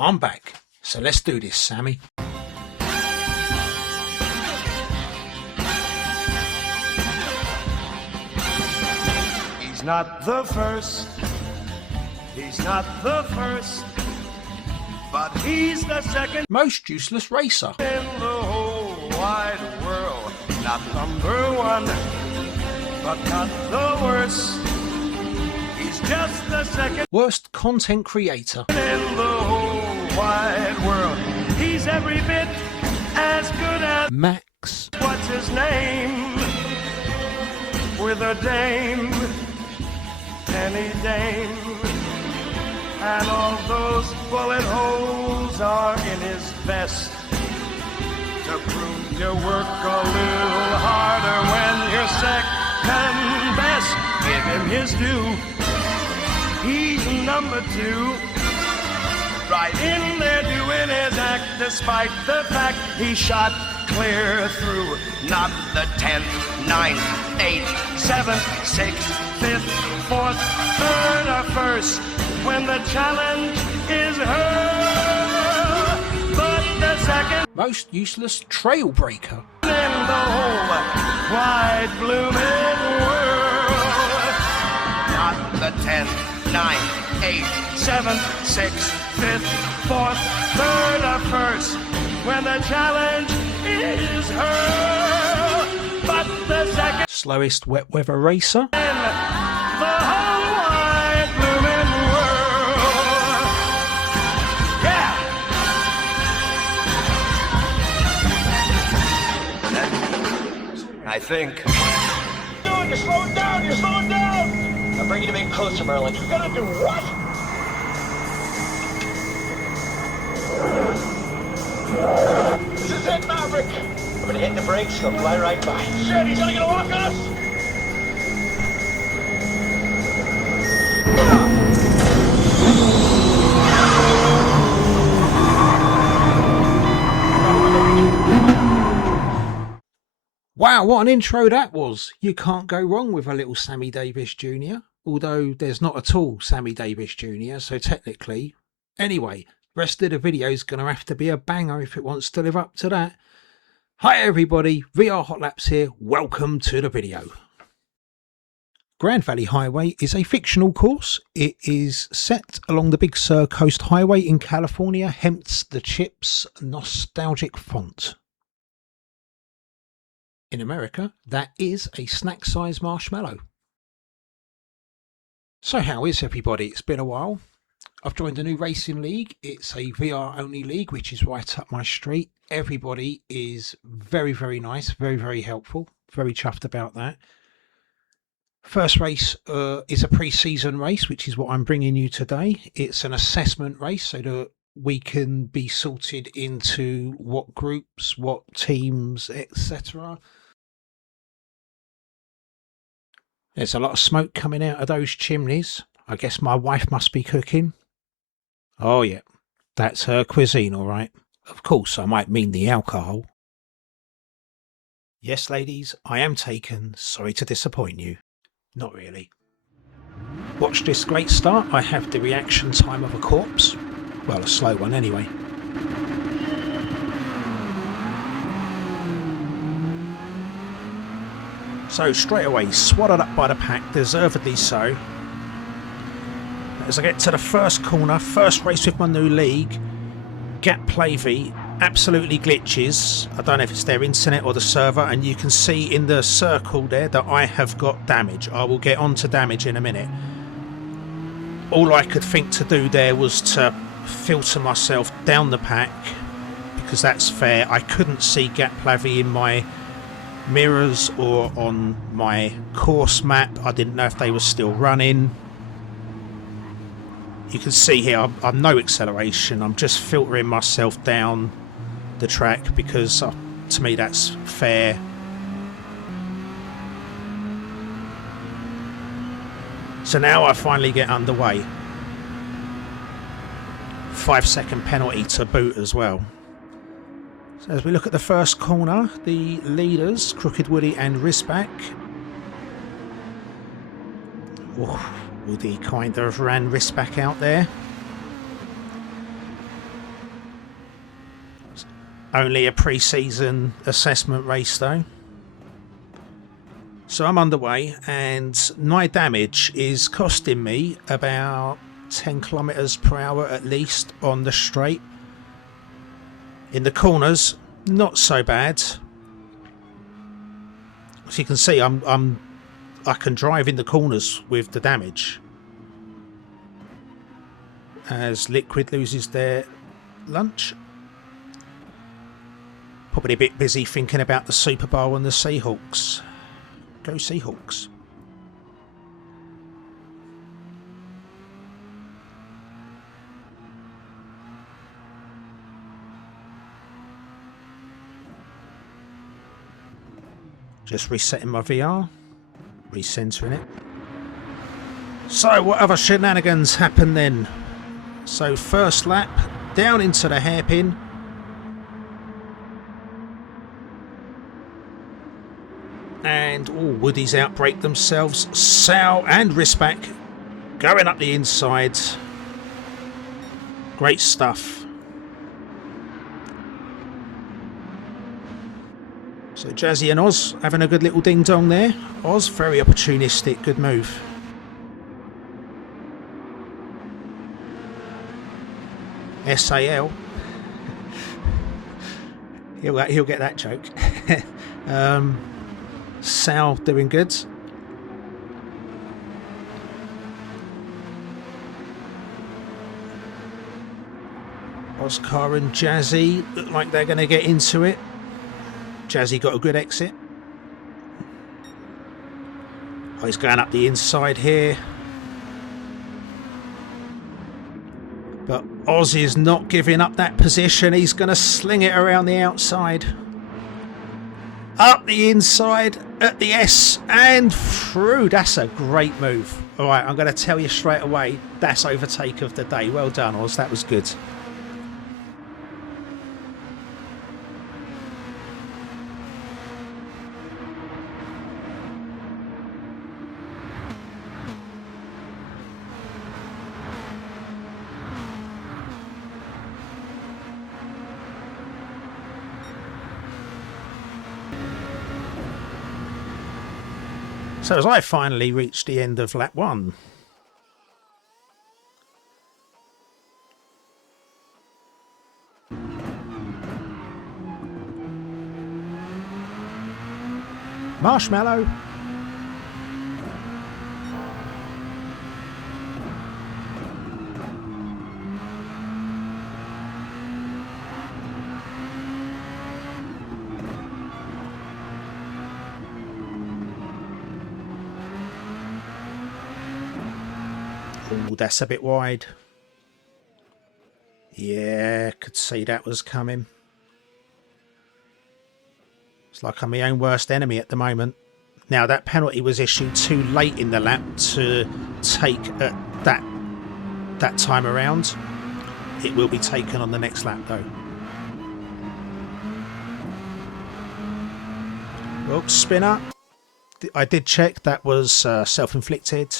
I'm back, so let's do this, Sammy. He's not the first, he's not the first, but he's the second Most useless racer. in the whole wide world. Not number one, but not the worst. He's just the second Worst content creator. in the whole wide world. He's every bit as good as Max. what's his name? With a dame, Penny Dame. And all those bullet holes are in his vest. To prove you work a little harder when you're second best. Give him his due. He's number two. Right in there doing his act, despite the fact he shot clear through. Not the 10th, 9th, 8th, 7th, 6th, 5th, 4th, 3rd, or 1st. When the challenge is her, but the second Most useless trail breaker. in the whole wide blooming world. Not the 10th, 9th, 8th, 7th, 6th, 5th, 4th, 3rd, or 1st. When the challenge is her, but the second Slowest wet weather racer. in the whole wide blooming world. Yeah. I think. You're slowing down! You're slowing down! I'm bringing him in closer, Merlin. You're gonna do what? This is it, Maverick. I'm gonna hit the brakes. He'll fly right by. Shit, he's only gonna walk on us! Wow, what an intro that was. You can't go wrong with a little Sammy Davis Jr. Although there's not at all Sammy Davis Jr. So technically, anyway, rest of the video is going to have to be a banger if it wants to live up to that. Hi everybody, VRhotlaps here. Welcome to the video. Grand Valley Highway is a fictional course. It is set along the Big Sur Coast Highway in California, hence the chip's nostalgic font. In America, that is a snack-sized marshmallow. So how is everybody? It's been a while. I've joined a new racing league. It's a VR-only league, which is right up my street. Everybody is very, very nice, very, very helpful. Very chuffed about that. First race is a pre-season race, which is what I'm bringing you today. It's an assessment race so that we can be sorted into what groups, what teams, etc. There's a lot of smoke coming out of those chimneys. I guess my wife must be cooking. Oh yeah, that's her cuisine, all right. Of course, I might mean the alcohol. Yes, ladies, I am taken. Sorry to disappoint you. Not really. Watch this great start. I have the reaction time of a corpse. Well, a slow one anyway. So straight away, swallowed up by the pack, deservedly so. As I get to the first corner, first race with my new league, Gap Plavy absolutely glitches. I don't know if it's their internet or the server, and you can see in the circle there that I have got damage. I will get on to damage in a minute. All I could think to do there was to filter myself down the pack, because that's fair. I couldn't see Gap Plavy in my mirrors or on my course map. I didn't know if they were still running. You can see here I'm no acceleration. I'm just filtering myself down the track because to me that's fair. So now I finally get underway. 5-second penalty to boot as well. So as we look at the first corner, the leaders, Crooked Woody and Risback. Woody kind of ran Risback out there. Only a pre-season assessment race though. So I'm underway, and my damage is costing me about 10 kilometers per hour at least on the straight. In the corners, not so bad. As you can see, I can drive in the corners with the damage. As Liquid loses their lunch. Probably a bit busy thinking about the Super Bowl and the Seahawks. Go Seahawks. Just resetting my VR. Recentering it. So what other shenanigans happened then? So first lap, down into the hairpin. And all Woodies outbrake themselves. Sal and Risback going up the inside. Great stuff. So Jazzy and Oz having a good little ding dong there. Oz very opportunistic, good move. SAL. He'll get that joke. Sal doing good. Oscar and Jazzy look like they're going to get into it. Jazzy got a good exit. Oh, he's going up the inside here. But Oz is not giving up that position. He's going to sling it around the outside. Up the inside at the S and through. That's a great move. All right, I'm going to tell you straight away, that's overtake of the day. Well done, Oz. That was good. So as I finally reached the end of lap 1. Marshmallow. Oh, that's a bit wide. Yeah, could see that was coming. It's like I'm my own worst enemy at the moment. Now, that penalty was issued too late in the lap to take at that time around. It will be taken on the next lap, though. Well, spinner. I did check that was self-inflicted.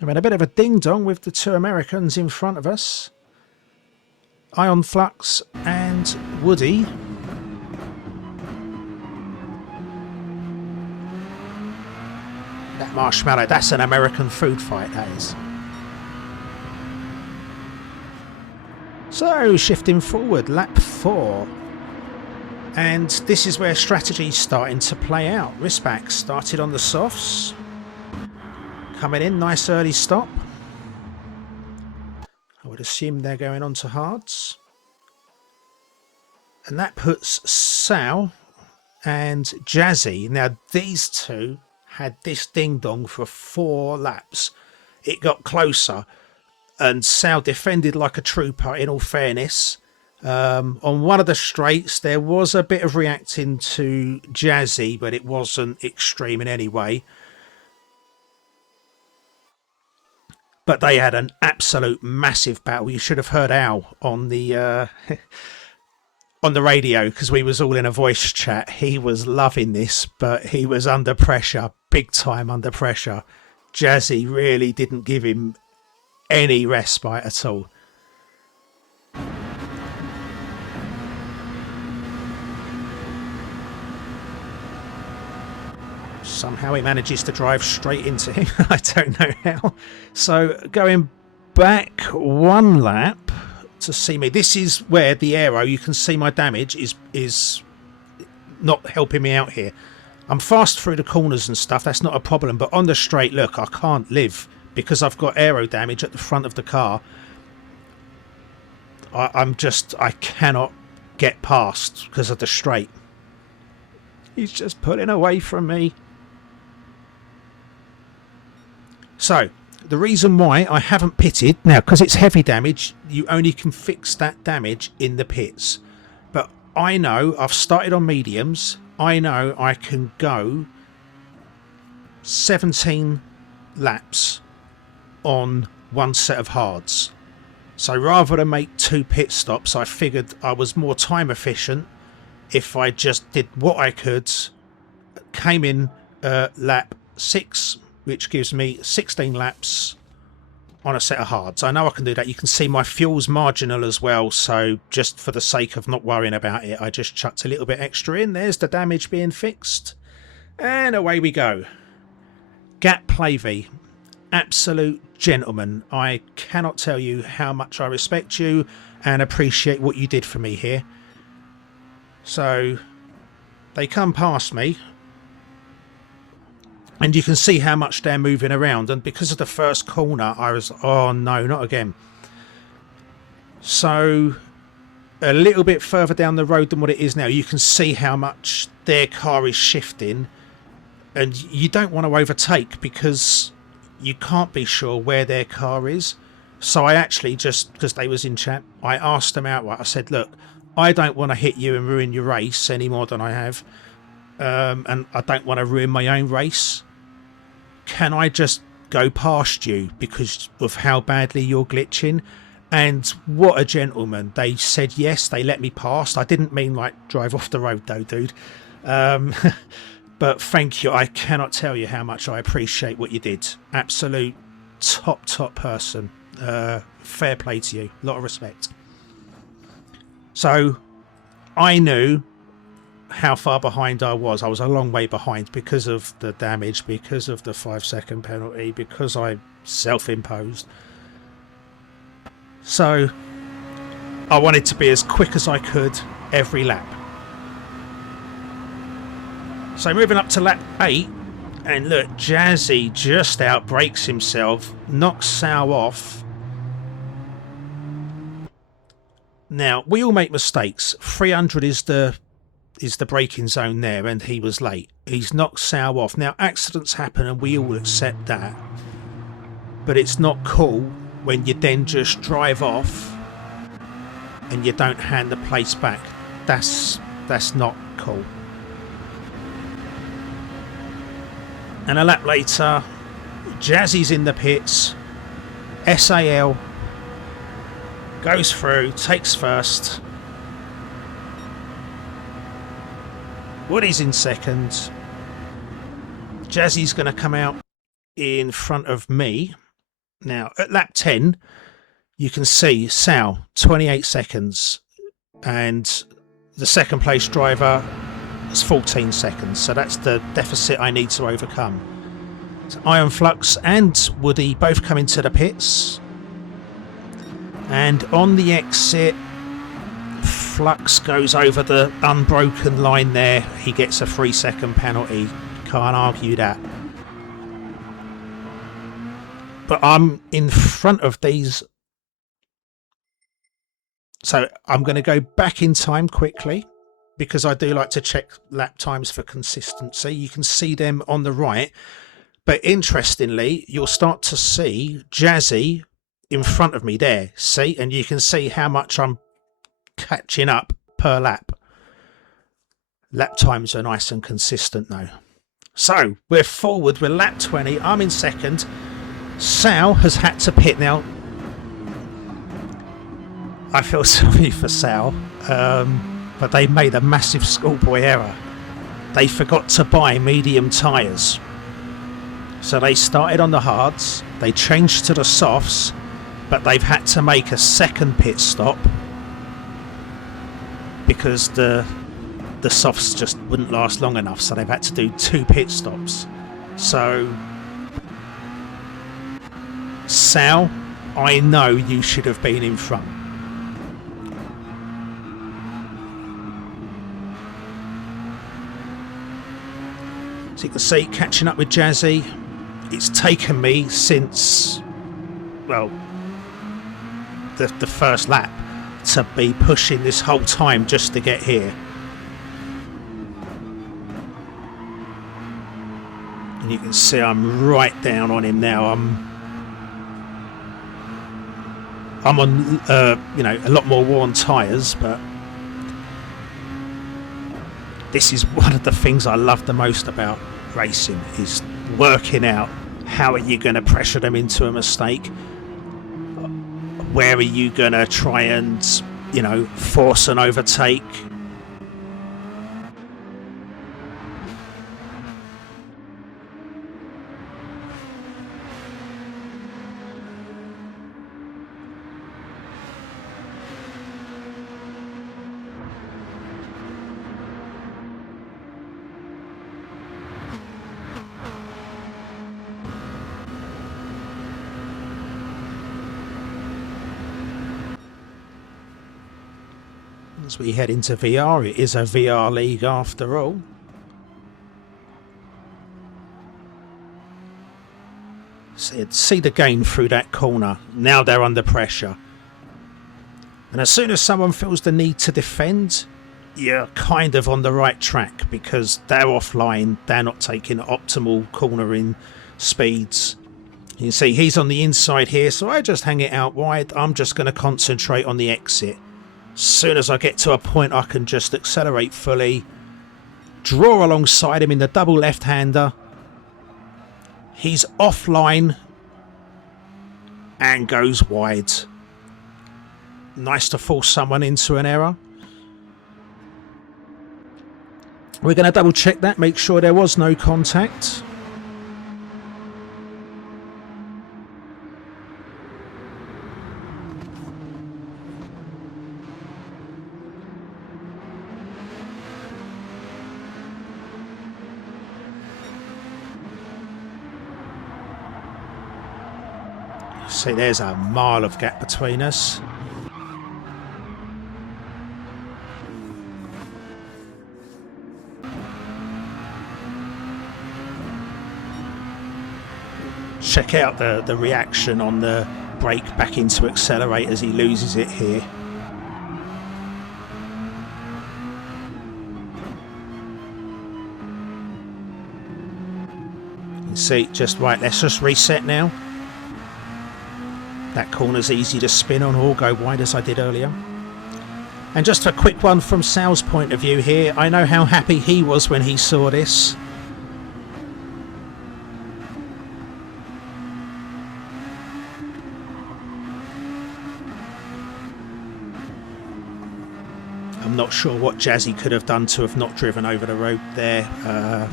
Having a bit of a ding-dong with the two Americans in front of us. Ion Flux and Woody. That marshmallow, that's an American food fight, that is. So, shifting forward, lap 4. And this is where strategy's starting to play out. Risback started on the softs. Coming in, nice early stop. I would assume they're going on to hards. And that puts Sal and Jazzy. Now, these two had this ding-dong for 4 laps. It got closer. And Sal defended like a trooper, in all fairness. On one of the straights, there was a bit of reacting to Jazzy, but it wasn't extreme in any way. But they had an absolute massive battle. You should have heard Al on the on the radio, because we was all in a voice chat. He was loving this, but he was under pressure, big time under pressure. Jazzy really didn't give him any respite at all. Somehow he manages to drive straight into him. I don't know how. So going back one lap to see me. This is where the aero, you can see my damage is not helping me out here. I'm fast through the corners and stuff. That's not a problem. But on the straight, look, I can't live because I've got aero damage at the front of the car. I cannot get past because of the straight. He's just pulling away from me. So, the reason why I haven't pitted, now because it's heavy damage, you only can fix that damage in the pits. But I know, I've started on mediums, I know I can go 17 laps on one set of hards. So rather than make 2 pit stops, I figured I was more time efficient if I just did what I could, came in lap 6, which gives me 16 laps on a set of hards. I know I can do that. You can see my fuel's marginal as well, so just for the sake of not worrying about it, I just chucked a little bit extra in. There's the damage being fixed. And away we go. Gap Plavey, absolute gentleman. I cannot tell you how much I respect you and appreciate what you did for me here. So they come past me, and you can see how much they're moving around, and because of the first corner I was, oh no, not again. So a little bit further down the road than what it is now, you can see how much their car is shifting, and you don't want to overtake because you can't be sure where their car is. So I actually, just because they was in chat, I asked them outright. I said, look, I don't want to hit you and ruin your race any more than I have. And I don't want to ruin my own race. Can I just go past you because of how badly you're glitching? And what a gentleman. They said yes, they let me pass. I didn't mean like drive off the road though, dude. But thank you. I cannot tell you how much I appreciate what you did. Absolute top person. Fair play to you. A lot of respect. So I knew how far behind I was. I was a long way behind because of the damage, because of the 5-second penalty, because I self-imposed. So I wanted to be as quick as I could every lap. So moving up to lap 8, and look, Jazzy just outbrakes himself, knocks Sal off. Now, we all make mistakes. 300 is the braking zone there, and he was late. He's knocked Sal off. Now, accidents happen and we all accept that, but it's not cool when you then just drive off and you don't hand the place back. That's not cool. And a lap later, Jazzy's in the pits. SAL goes through, takes first. Woody's in second. Jazzy's going to come out in front of me. Now, at lap 10, you can see Sal, 28 seconds. And the second place driver is 14 seconds. So that's the deficit I need to overcome. So Iron Flux and Woody both come into the pits. And on the exit, Flux goes over the unbroken line there. He gets a 3-second penalty. Can't argue that. But I'm in front of these. So I'm going to go back in time quickly, because I do like to check lap times for consistency. You can see them on the right. But interestingly, you'll start to see Jazzy in front of me there. See? And you can see how much I'm catching up per lap. Lap times are nice and consistent though. So we're forward, we're lap 20. I'm in second. Sal has had to pit now. I feel sorry for Sal, but they made a massive schoolboy error. They forgot to buy medium tyres. So they started on the hards, they changed to the softs, but they've had to make a second pit stop because the softs just wouldn't last long enough, so they've had to do 2 pit stops. So Sal, I know you should have been in front. So you can see, catching up with Jazzy, it's taken me since, well, the first lap to be pushing this whole time just to get here. And you can see I'm right down on him now. I'm on, you know, a lot more worn tyres, but this is one of the things I love the most about racing, is working out how are you going to pressure them into a mistake. Where are you going to try and, you know, force an overtake? As we head into VR, it is a VR league after all. See the gain through that corner. Now they're under pressure. And as soon as someone feels the need to defend, you're kind of on the right track because they're offline. They're not taking optimal cornering speeds. You can see he's on the inside here, so I just hang it out wide. I'm just going to concentrate on the exit. As soon as I get to a point I can just accelerate fully, draw alongside him in the double left-hander. He's offline and goes wide. Nice to force someone into an error. We're going to double check that, make sure there was no contact. See, there's a mile of gap between us. Check out the reaction on the brake back into accelerate as he loses it here. You see, just right, let's just reset now. That corner's easy to spin on or go wide as I did earlier. And just a quick one from Sal's point of view here. I know how happy he was when he saw this. I'm not sure what Jazzy could have done to have not driven over the road there.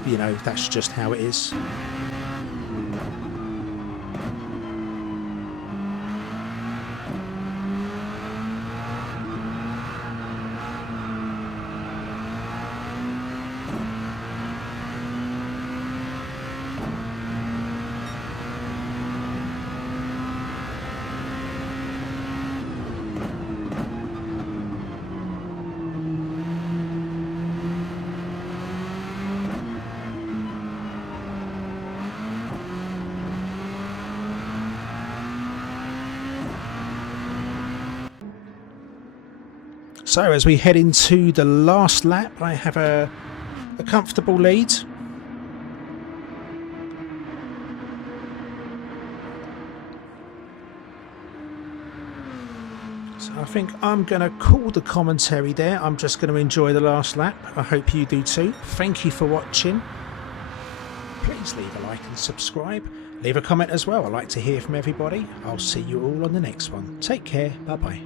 You know, that's just how it is. So as we head into the last lap, I have a comfortable lead. So I think I'm going to call the commentary there. I'm just going to enjoy the last lap. I hope you do too. Thank you for watching. Please leave a like and subscribe. Leave a comment as well. I like to hear from everybody. I'll see you all on the next one. Take care. Bye bye.